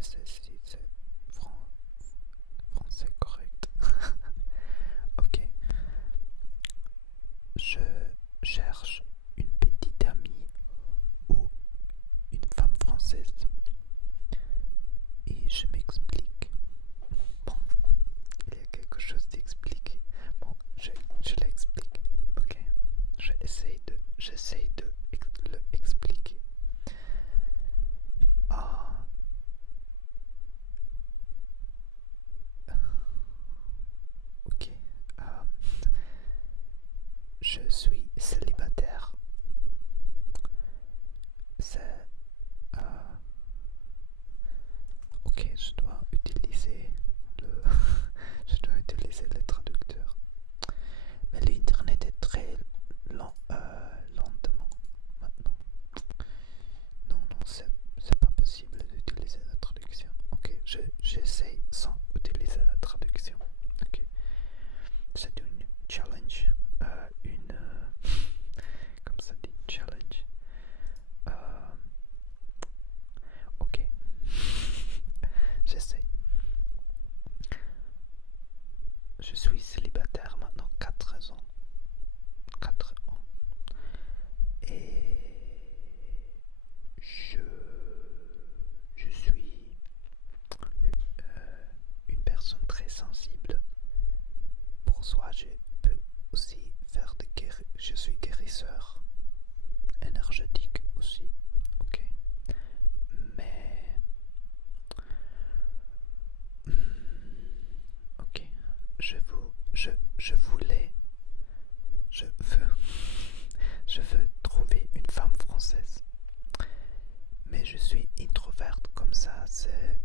essaie si c'est français correct. Ok. Je cherche une petite amie ou une femme française. Et je m'explique. Bon, il y a quelque chose d'expliqué. Bon, je l'explique. Ok. J'essaie de le expliquer. Ah, ok. Euh, je suis célibataire. C'est ok, je dois utiliser le je dois utiliser le traducteur. Mais l'internet est très lentement maintenant. Non, non, c'est pas possible d'utiliser la traduction. Ok, j'essaie sans utiliser la traduction. Ok, c'est une challenge, comme ça dit, challenge. Euh, ok, j'essaie. Je suis célibataire maintenant 4 ans. 4 ans. Et je suis une personne très sensible. Pour soi, je peux aussi faire je suis guérisseur énergétique aussi. Ok. Mais ok. Je voulais je veux je veux trouver une femme française. Mais je suis introverte, comme ça c'est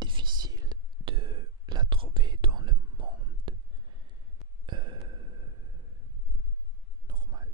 difficile de la trouver dans le monde normal,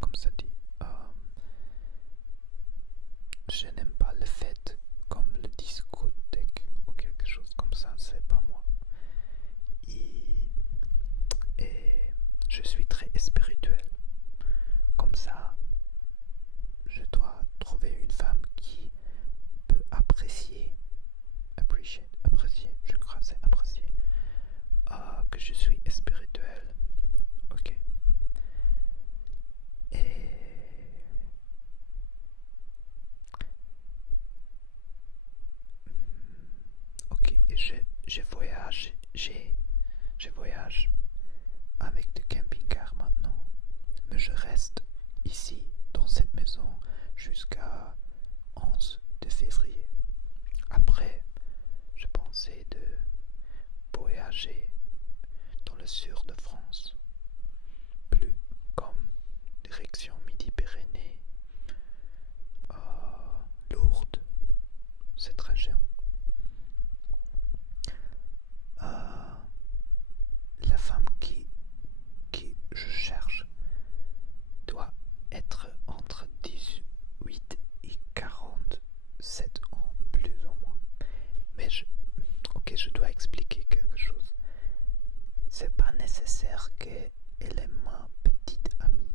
comme ça dit. Je n'aime pas le fait comme le discothèque ou quelque chose comme ça, c'est pas moi. Et, et je suis très spirituel. Comme ça, je dois trouver une femme qui peut apprécier, je crois que c'est apprécier, que je suis spirituel. Ok. Et ok, et je voyage, je voyage avec le camping-car maintenant, mais je reste ici dans cette maison jusqu'à 11 de février. Après, je pensais de voyager dans le sud de France, plus comme direction Midi-Pyrénées, Lourdes, cette région. La femme qui je cherche doit être entre 18 et 47 ans, plus ou moins. Mais ok, je dois expliquer quelque chose. C'est pas nécessaire qu'elle est ma petite amie.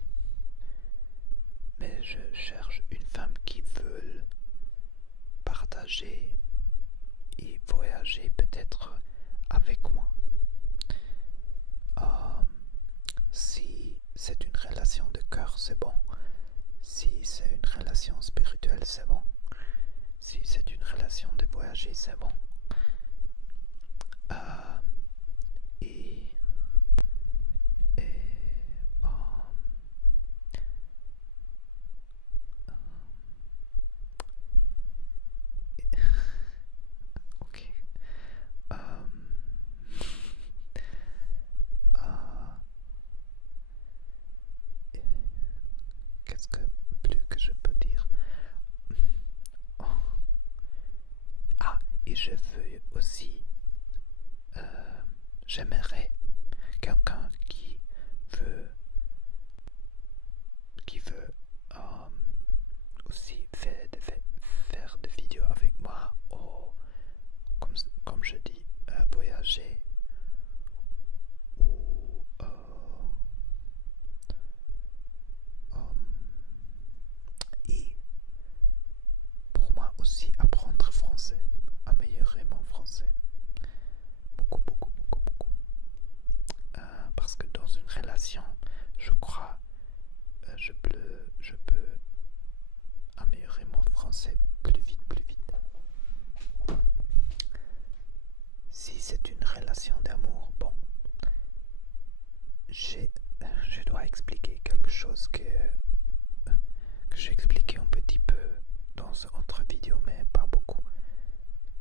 Mais je cherche une femme qui veut partager et voyager peut-être avec moi. Si c'est une relation de cœur, c'est bon. Si c'est une relation spirituelle, c'est bon. Si c'est une relation de voyager, c'est bon. Euh, et et ok. Euh, euh, Qu'est-ce que plus que je peux dire? Oh. Ah, et je veux aussi, j'aimerais quelqu'un veut qui veut aussi faire des vidéos avec moi ou comme je dis voyager ou et pour moi aussi apprendre français.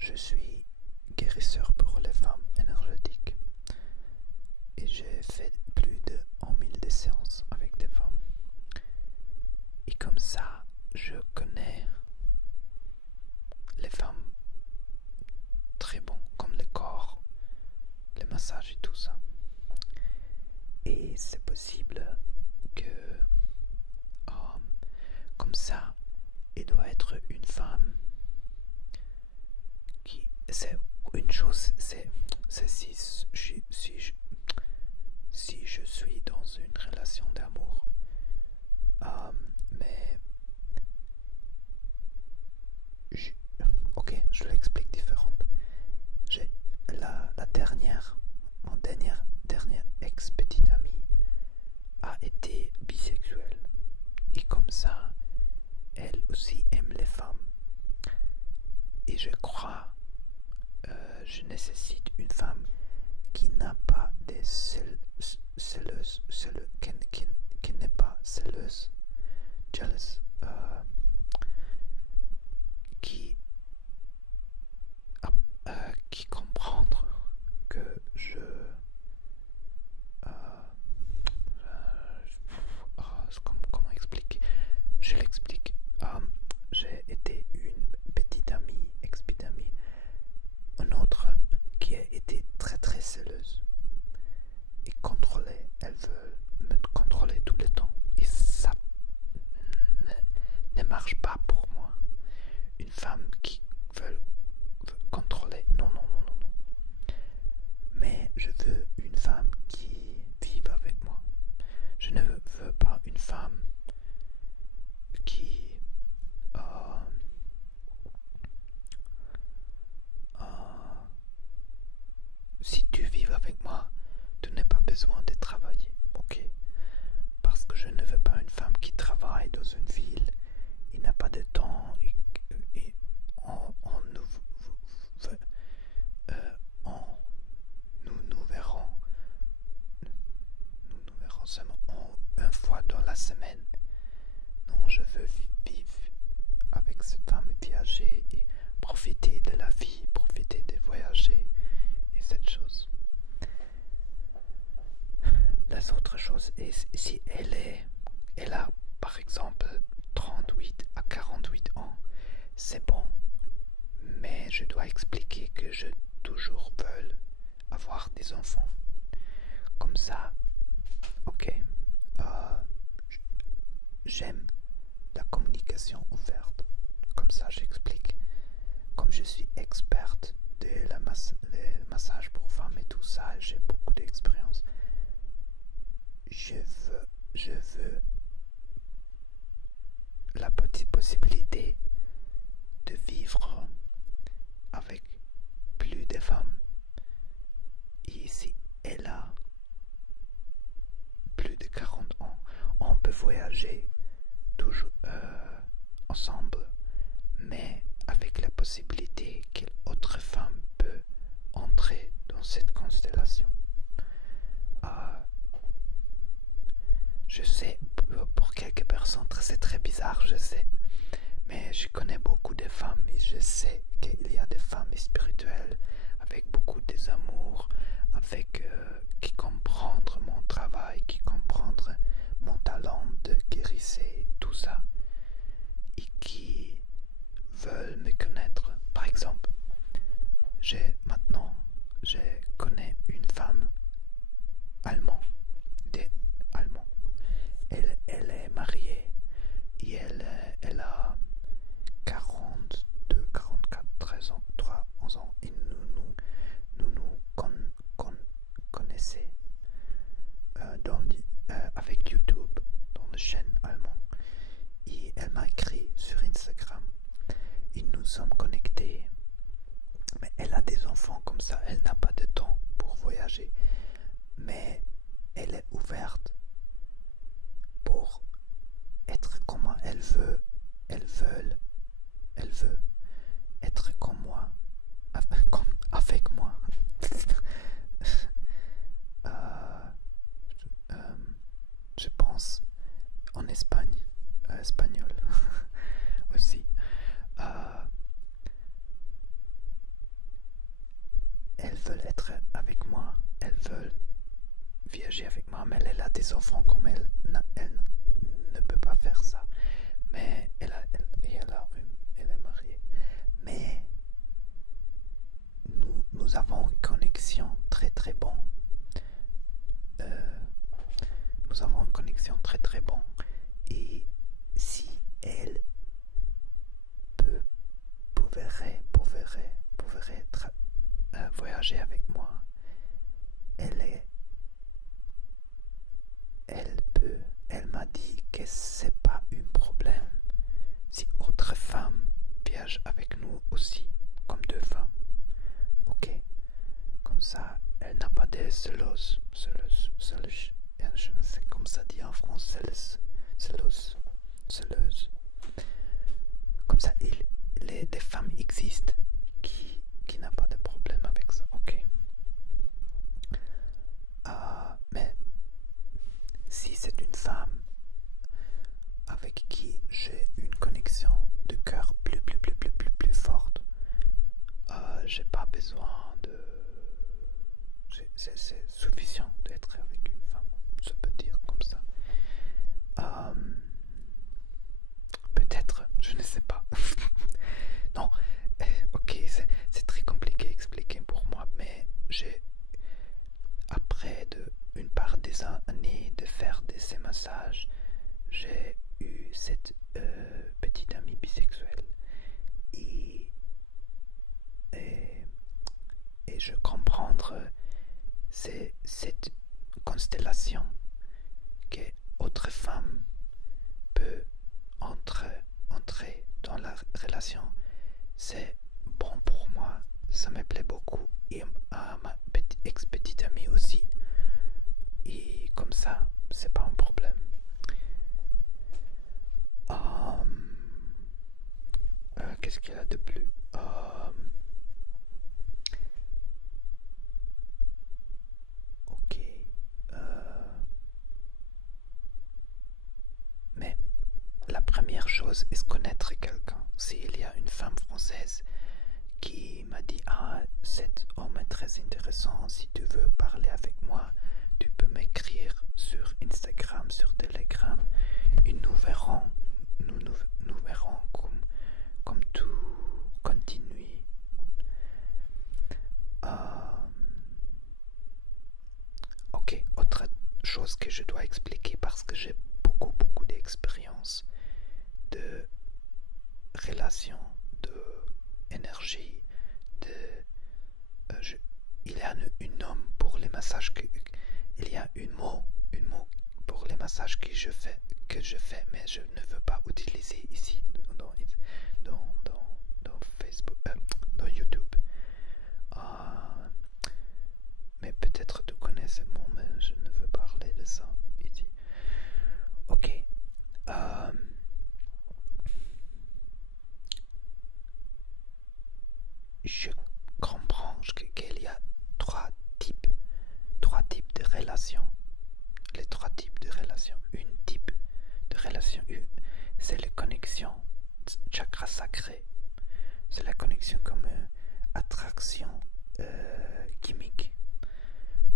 je suis guérisseur pour les femmes énergétiques et j'ai fait plus de 1000 de séances avec des femmes. Et comme ça, je connais les femmes très bon, comme le corps, le massage et tout ça. Et c'est possible que, comme ça, il doit être une femme qui... C'est une chose, c'est si je suis dans une relation d'amour. Mais... Ok, je l'explique différente. J'ai la dernière, mon dernière ex-petite amie a été bisexuelle. Et comme ça, elle aussi aime les femmes. Et je crois, je nécessite une femme qui n'a pas des celleuses, qui n'est pas celleuse, jealous, qui comprendre que comment expliquer? Je l'explique. J'ai été une petite amie, ex-petite amie, une autre qui a été très très celleuse et contrôlée. Elle veut me contrôler tout le temps et ça ne marche pas pour moi. Une femme qui veut contrôler, non. Mais je veux une femme qui vive avec moi. Je ne veux pas une femme qui si tu vis avec moi, tu n'as pas besoin de travailler, ok? Parce que je ne veux pas une femme qui travaille dans une ville, il n'a pas de temps, et nous verrons seulement une fois dans la semaine. Non, je veux vivre avec cette femme et viager et profiter de la vie, profiter de voyager et cette chose. La autre chose est si elle a par exemple 38 à 48 ans, c'est bon, mais je dois expliquer que je toujours veux avoir des enfants. Comme ça, ok, j'aime la communication ouverte. Comme ça, j'explique. Comme je suis experte des massages pour femmes et tout ça, j'ai beaucoup d'expérience. Je veux la petite possibilité de vivre avec plus de femmes. Et si elle a plus de 40 ans, on peut voyager toujours ensemble, mais avec la possibilité qu'une autre femme peut entrer dans cette constellation. Je sais, pour quelques personnes, c'est très bizarre, je sais, mais je connais beaucoup de femmes et je sais qu'il y a des femmes spirituelles avec beaucoup d'amour, avec qui comprennent mon travail, qui comprennent mon talent de guérisseur, tout ça, et qui veulent me connaître. Par exemple, je connais une femme allemande, elle est mariée et elle a 42, 44, 13 ans, 3, 11 ans et nous connaissons avec YouTube dans la chaîne allemande et elle m'a écrit sur Instagram et nous sommes connectés, mais elle a des enfants comme ça, elle n'a pas de temps pour voyager, mais elle est ouverte pour être comme elle veut être comme moi, avec moi. Je pense en Espagne, espagnol aussi. veut voyager avec moi, mais elle a des enfants comme elle ne peut pas faire ça. Mais elle est mariée. Mais nous avons une connexion très très bonne. Nous avons une connexion très très bonne. Et si elle pourrait voyager avec moi, elle m'a dit que c'est pas un problème si autre femme voyage avec nous aussi, comme deux femmes. Ok? Comme ça, elle n'a pas de cellose. Je ne sais comment ça dit en français, celleuse. Comme ça, les femmes existent qui n'ont pas de problème avec ça. Ok? Mais si c'est une femme avec qui j'ai une connexion de cœur plus forte, j'ai pas besoin de... C'est suffisant d'être avec une femme, je peux dire comme ça. Peut-être, je ne sais pas. Non, ok, c'est très compliqué à expliquer pour moi, mais après une part des années de faire ces massages, j'ai eu cette petite amie bisexuelle et je comprends cette constellation que autre femme peut entrer dans la relation. C'est bon pour moi, ça me plaît beaucoup, et à ma ex-petite amie aussi, et comme ça c'est pas un problème. Qu'est-ce qu'il y a de plus? Ok. Mais la première chose est connaître quelqu'un. S'il y a une femme française qui m'a dit cet homme est très intéressant, si tu veux parler avec moi, tu peux m'écrire sur Instagram, sur Telegram, et nous verrons comme tout continue. Ok, autre chose que je dois expliquer parce que j'ai beaucoup d'expérience de relations, de énergie, il y a un nom pour les massages il y a un mot pour les massages que je fais, mais je ne veux pas utiliser ici dans Facebook, dans YouTube. Mais peut-être tu connais ce mot, mais je ne veux parler de ça ici. Ok. Je comprends qu'il y a trois types de relations. Les trois types de relations. Une type de relation, c'est la connexion chakra sacré. C'est la connexion comme attraction chimique.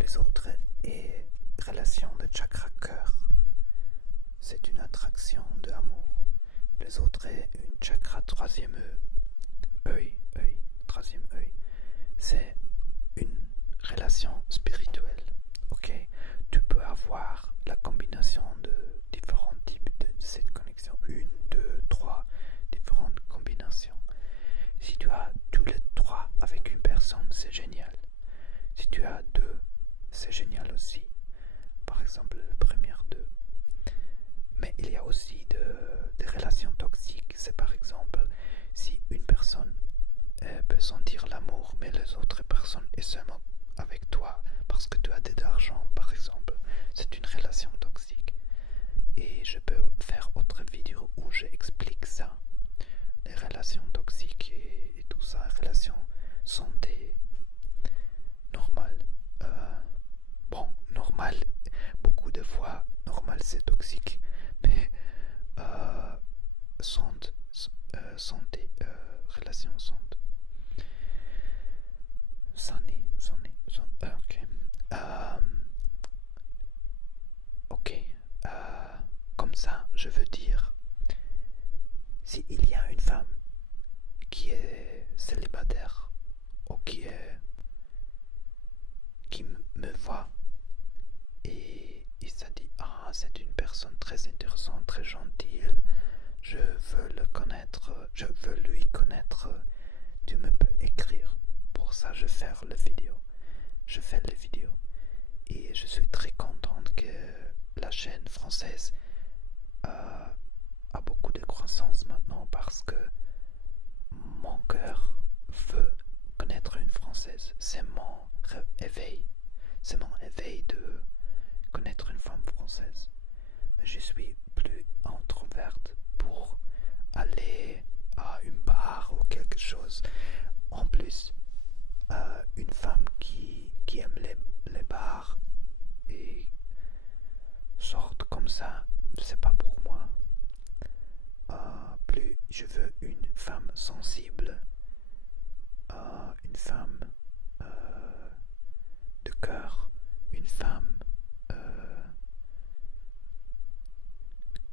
Les autres est relation de chakra cœur. C'est une attraction de amour. Les autres est une chakra troisième œil. Troisième œil, c'est une relation spirituelle. Ok, tu peux avoir la combinaison de différents types de cette connexion, 1, 2, 3 différentes combinaisons. Si tu as tous les trois avec une personne, c'est génial. Si tu as deux, c'est génial aussi. Par exemple, la première deux. Mais il y a aussi des relations toxiques. C'est par exemple si une personne peut sentir l'amour, mais les autres personnes sont seulement avec toi parce que tu as de l'argent, par exemple. C'est une relation toxique. Et je peux faire autre vidéo où j'explique ça. Les relations toxiques et tout ça, relations santé normale. Bon, normal, beaucoup de fois, normal c'est toxique. Mais santé, relation santé. Ok. je veux dire, s'il y a une femme qui est célibataire ou qui me voit et ça dit ah, c'est une personne très intéressante, très gentille, je veux le connaître, je veux lui connaître, tu me peux écrire. Pour ça je fais les vidéos. Et je suis très contente que la chaîne française a beaucoup de croissance maintenant parce que mon cœur veut connaître une française. C'est mon éveil. C'est mon éveil de connaître une femme française. Mais je suis plus introverte pour aller à une bar ou quelque chose. En plus, une femme qui aime les bars et sortent comme ça, c'est pas pour moi. Plus je veux une femme sensible, une femme de cœur, une femme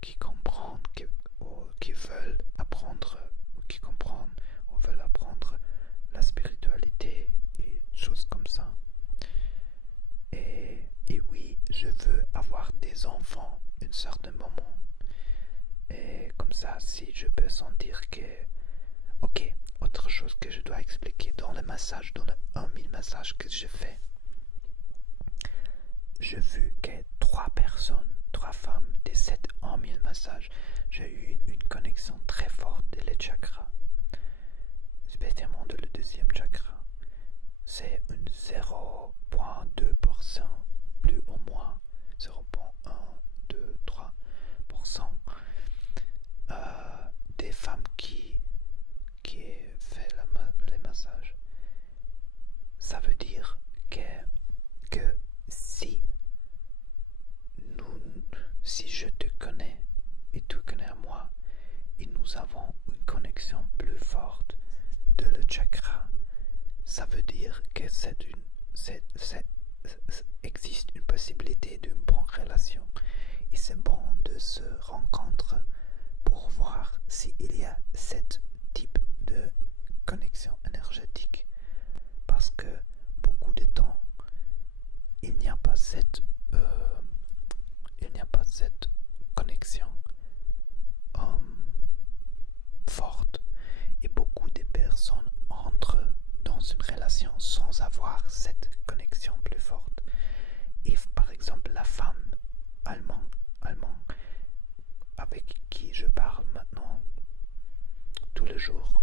qui comprend, qui veulent apprendre, qui comprennent ou veulent apprendre la spiritualité et choses comme ça. Et oui, je veux avoir des enfants à un certain moment. Et comme ça, si je peux sentir que... Ok, autre chose que je dois expliquer. Dans le massage, dans le 1000 massages que j'ai fait, j'ai vu que 3 femmes des 7 1000 massages, j'ai eu une connexion très forte des chakras. Spécialement de le deuxième chakra. C'est une 0,2%, plus ou moins 0,1, 2, 3% des femmes qui fait les massages. Ça veut dire que si je te connais et tu connais moi et nous avons une connexion plus forte de le chakra, ça veut dire que existe une possibilité d'une bonne relation et c'est bon de se rencontrer pour voir s'il y a ce type de connexion énergétique, parce que beaucoup de temps il n'y a pas cette connexion forte et beaucoup de personnes entrent dans une relation sans avoir cette connexion plus forte. Et par exemple la femme allemande avec qui je parle maintenant tous les jours,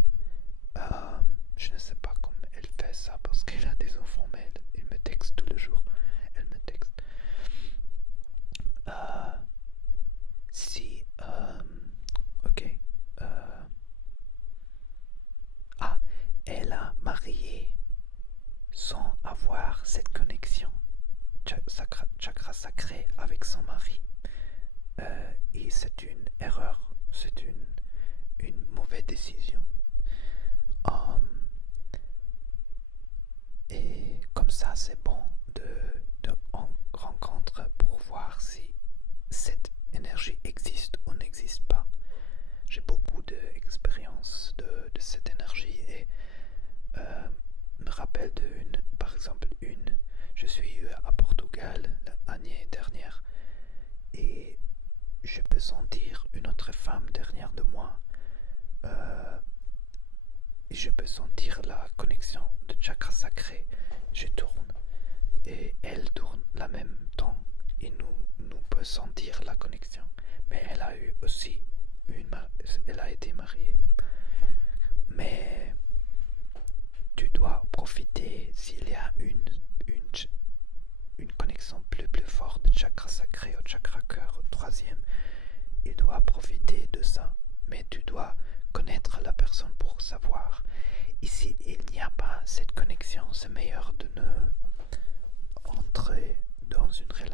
je ne sais pas comment elle fait ça parce qu'elle a des enfants, mais elle me texte tous les jours. Elle me texte. Elle a marié sans avoir cette connexion chakra sacré avec son mari. Et c'est une erreur, c'est une mauvaise décision. Et comme ça, c'est bon de rencontrer pour voir si cette énergie existe ou n'existe pas. J'ai beaucoup d'expérience de cette énergie et me rappelle par exemple je suis à Portugal l'année dernière et je peux sentir une autre femme derrière de moi. Je peux sentir la connexion de chakra sacré. Je tourne et elle tourne la même temps et nous peut sentir la connexion. Mais elle a eu aussi elle a été mariée. Mais tu dois profiter s'il y a une connexion plus forte de chakra sacré au chakra cœur au troisième. Il doit profiter de ça, mais tu dois connaître la personne pour savoir. Et s'il n'y a pas cette connexion, c'est meilleur de ne entrer dans une relation